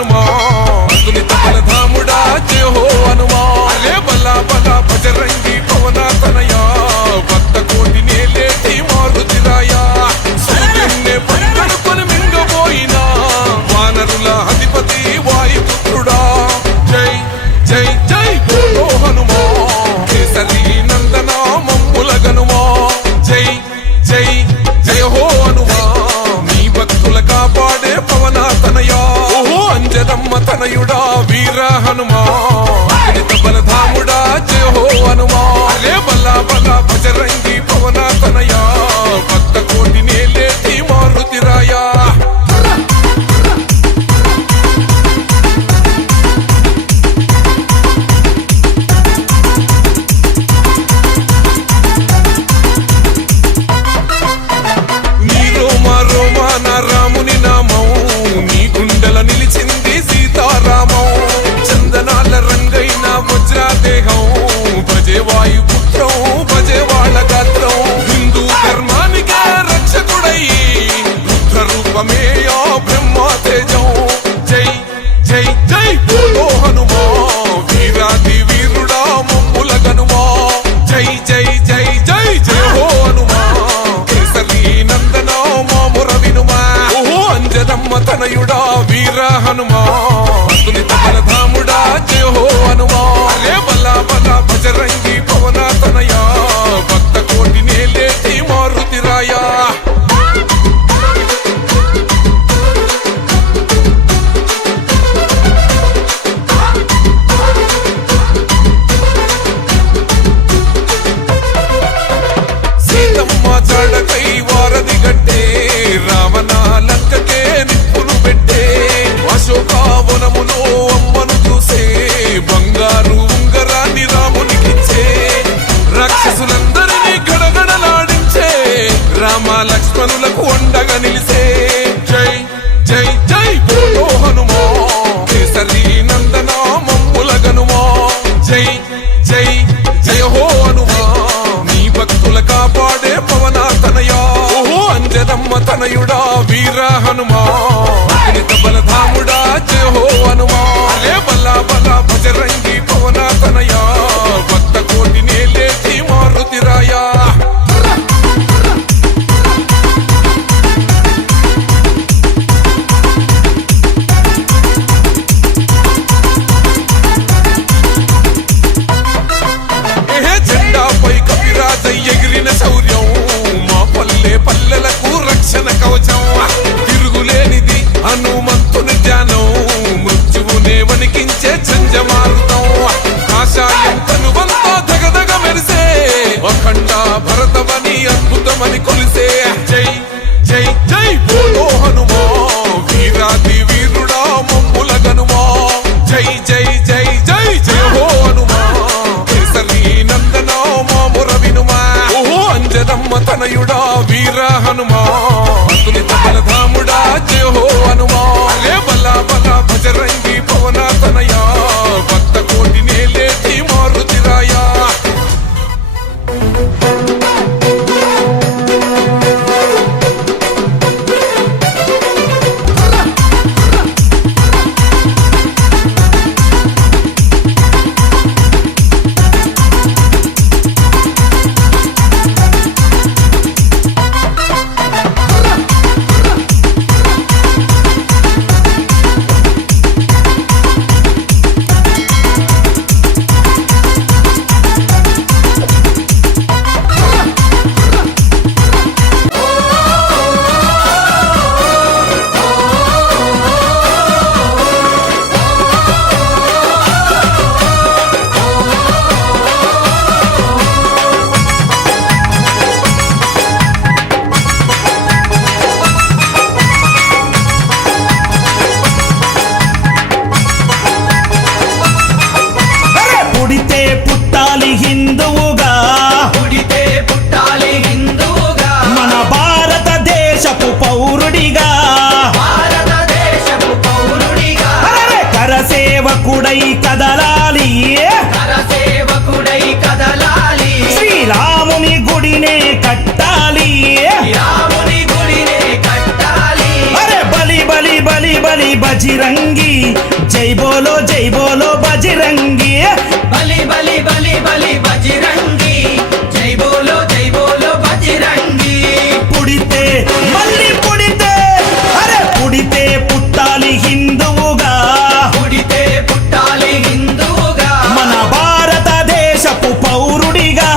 హనుమా అతులిత బలధాముడా జయ హో హనుమా అరే బలా బలా బజరంగి పవన తనయా భక్త కోటి నేలేటి మారుతిరాయా సూర్యున్నే పంగడుకొని మింగబోయినా వానరుల అధిపతి వాయుపుత్రుడా జై జై జై బోలో హనుమా కేసరి నందన మమ్ముల గనుమా జై జై జయ హో హనుమా నీ భక్తుల కాపాడే పవన తనయా ఓహో అంజదమ్మ తనయుడా వీర హనుమా అతులిత బలధాముడా జయ హో హనుమా అరే బలా బలా బజరంగి పవన తనయా భక్త కోటి నేలేటి మారుతిరాయా రాముని నామం నీ గుండెల నిలిచింది సీతారామం చందనాల రంగైన వజ్రాదేహం భజే వాయుపుత్రం భజే వాళ్ళ గాత్రం హిందూ ధర్మానికే రక్షకుడై బుద్ధ రూపమే ఆ బ్రహ్మ తేజం జై జై జై బోలో హనుమా వీరాది వీరుడా మమ్ముల గనుమా జై జై జై జై జయ హో హనుమా కేసరి నందన మాముర వినుమా ఓహో అంజదమ్మ తనయుడా వీర హనుమా అతులిత బలధాముడా జయ హో హనుమా అరే బలా బలా బజరంగి పవన తనయా భక్త కోటి నేలేటి మారుతిరాయా సీతమ్మ జాడకై వారధి గట్టే రావణ లంకకే నిప్పులు పెట్టే అశోకావనములో అమ్మను చూసే బంగారు ఉంగరాన్ని రామునికిచ్చే రాక్షసులందరినీ గడగడలాడించే రామ లక్ష్మణులకు అండగా నిలిసే జై జై జై బోలో హనుమా కేసరి నందన మమ్ముల గనుమా జై జై జయ హో హనుమా నీ భక్తుల కాపాడే పవన తనయా ఓహో అంజదమ్మ తనయుడా వీర హనుమా అతులిత బలధాముడా జయ హో హనుమా అరే బలా బలా బజరంగి పవన తనయా భక్త కోటి నేలేటి మారుతిరాయా జెండాపై కవిరాజై ఎగిరిన శౌర్యం మా పల్లె పల్లెలకు రక్షణ కవచం తిరుగులేనిది హనుమంతుని ధ్యానం మృత్యువునే వణికించే చంజమారుతం కాషాయం తనువంతా దగదగ మెరిసే అఖండ భరతమని అద్భుతమని కొలిసే జై జై జై బోలో హనుమా వీరాది వీరుడా మమ్ముల గనుమా జై జై జై జై జయ హో హనుమా కేసరి నందన మాముర వినుమా ఓహో అంజదమ్మ తనయుడా వీర హనుమా అతులిత బలధాముడా జయ హో హనుమా అరే బలా బలా బజరంగి పవన తనయా భక్త కోటి నేలేటి మారుతిరాయా శ్రీరాముని గుడినే కట్టాలి. అరే బలి బలి బలి బలి భజ బజిరంగి జై బోలో బజిరంగి బలి బలి బలి బలి బజిరంగి జై బోలో బజిరంగి పుడితే మళ్ళీ పుడితే అరే పుడితే పుట్టాలి హిందువుగా పుడితే పుట్టాలి హిందువుగా మన భారతదేశపు పౌరుడిగా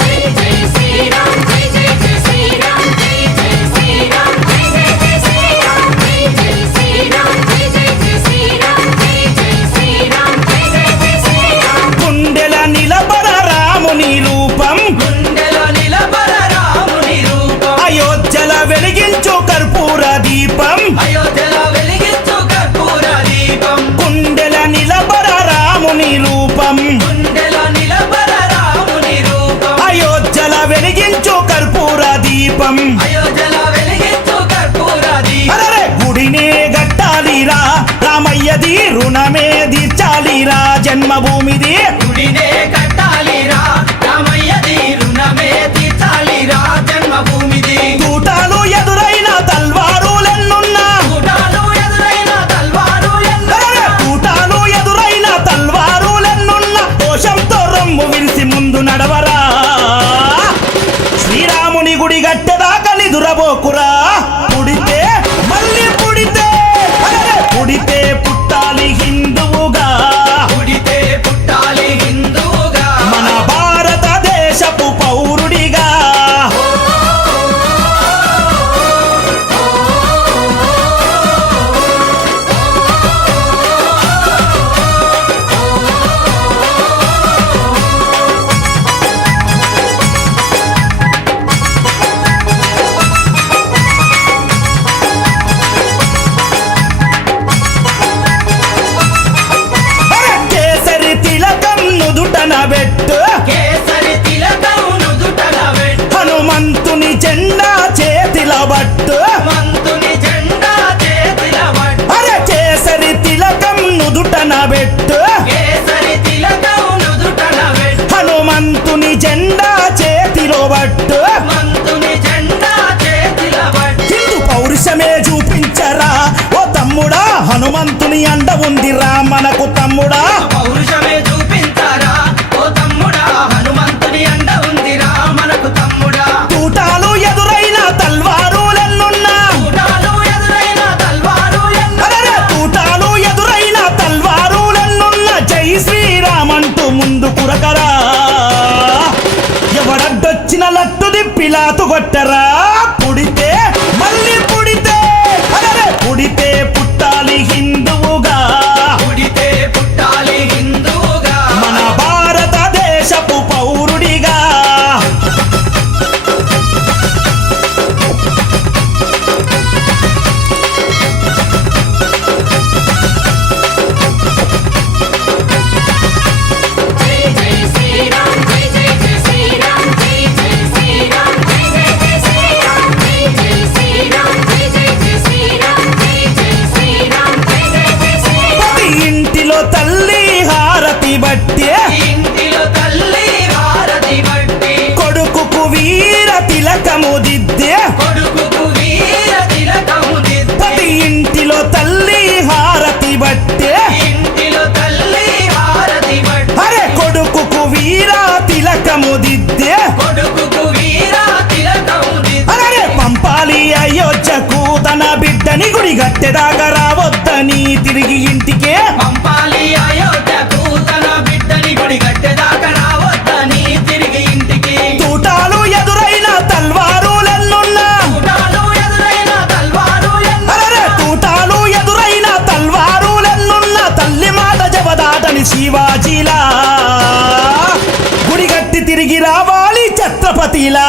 జై జై శ్రీరామ్ జై జై జై శ్రీరామ్ జై జై శ్రీరామ్ జై జై జై శ్రీరామ్ జై జై శ్రీరామ్ జై జై జై శ్రీరామ్ జై జై శ్రీరామ్ జై జై జై శ్రీరామ్ గుండెల నిలబడ రాముని రూపం గుండెలో నిలబడ రాముని రూపం అయోధ్యల వెలిగించు కర్పూర దీపం అయోధ్యలో వెలిగించు కర్పూర దీపం గుండెల నిలబడ రాముని రూపం గుండెలో నిలబడ రాముని రూపం అయోధ్యల వెలిగించు కర్పూర దీపం అయోధ్యలో వెలిగించు కర్పూర దీపం అరే గుడినే గట్టాలిరా రామయ్యది రుణమే తీర్చాలిరా జన్మభూమిది గుడినే కట్టాలిరా రామయ్యది రుణమే తీర్చాలిరా జన్మభూమిది తూటాలు ఎదురైన తల్వారులెన్నున్నా కూటాలు ఎదురైన తల్వారు అరే తూటాలు ఎదురైన తల్వారులెన్నున్నా దోషంతో రమ్ము విరిసి ముందు నడవరా శ్రీరాముని గుడి గట్టెదాకా నిదురబోకురా పుడితే మళ్ళీ పుడితే అరే పుడితే పుట్టాలి హిందువుగా పుడితే పుట్టాలి హిందువుగా మన భారతదేశపు పౌరుడిగా అరే కేసరి తిలకం నుదుటన పెట్టు కేసరి తిలకం నుదుటన పెట్టు హనుమంతుని జెండా చేతిల బట్టు మంతుని జెండా చేతిల పట్టు అరే కేసరి తిలకం నుదుటన పెట్టు కేసరి తిలకం నుదుటన పెట్టు హనుమంతుని జెండా చేతిలో బట్టు మంతుని జెండా చేతిల పట్టు హిందూ పౌరుషమే చూపించరా ఓ తమ్ముడా హనుమంతుని అండ ఉందిరా మనకు తమ్ముడా పౌరుషమే చూపించారా ఓ తమ్ముడా హనుమంతుని అండ ఉందిరా మనకు తమ్ముడా తూటాలు ఎదురైన తల్వారులెన్నున్నా కూటాలు ఎదురైన తల్వారు అరే తూటాలు ఎదురైన తల్వారులెన్నున్న జై శ్రీరామ్ అంటూ ముందు కురకరా ఎవడడ్డొచ్చిన లట్టు దిప్పిలాతు కొట్టరా పుడితే మళ్ళీ పుడితే అరే పుడితే పుట్టాలి హిందువుగా పుడితే పుట్టాలి హిందువుగా మన భారతదేశపు పౌరుడిగా జై జై శ్రీరామ్ జై జై జై శ్రీరామ్ జై జై శ్రీరామ్ జై జై జై శ్రీరామ్ జై జై శ్రీరామ్ జై జై జై శ్రీరామ్ జై జై శ్రీరామ్ జై జై జై శ్రీరామ్ ప్రతి ఇంటిలో తల్లి హారతి బట్టే ఇంటిలో తల్లి హారతి బట్టి కొడుకుకు వీర తిలకము దిద్దే కొడుకుకు వీర తిలకము దిద్ది ప్రతి ఇంటిలో తల్లి హారతి బట్టే ఇంటిలో తల్లి హారతి బట్టి అరే కొడుకుకు వీర తిలకము దిద్దే కొడుకుకు వీర తిలకము దిద్ది అరే పంపాలి అయోధ్యకు తన బిడ్డని గుడి గట్టెదాకా రావద్దని తిరిగి ఇంటికే పంపాలి అయోధ్యకు తన బిడ్డని గుడి గట్టెదాకా రావద్దని తిరిగి ఇంటికి తూటాలు ఎదురైన తల్వారులెన్నున్నా కూటాలు ఎదురైన తల్వారు అరే తూటాలు ఎదురైన తల్వారులెన్నున్న తల్లి మాట జవదాటని శివాజీలా గుడిగట్టి తిరిగి రావాలి ఛత్రపతిలా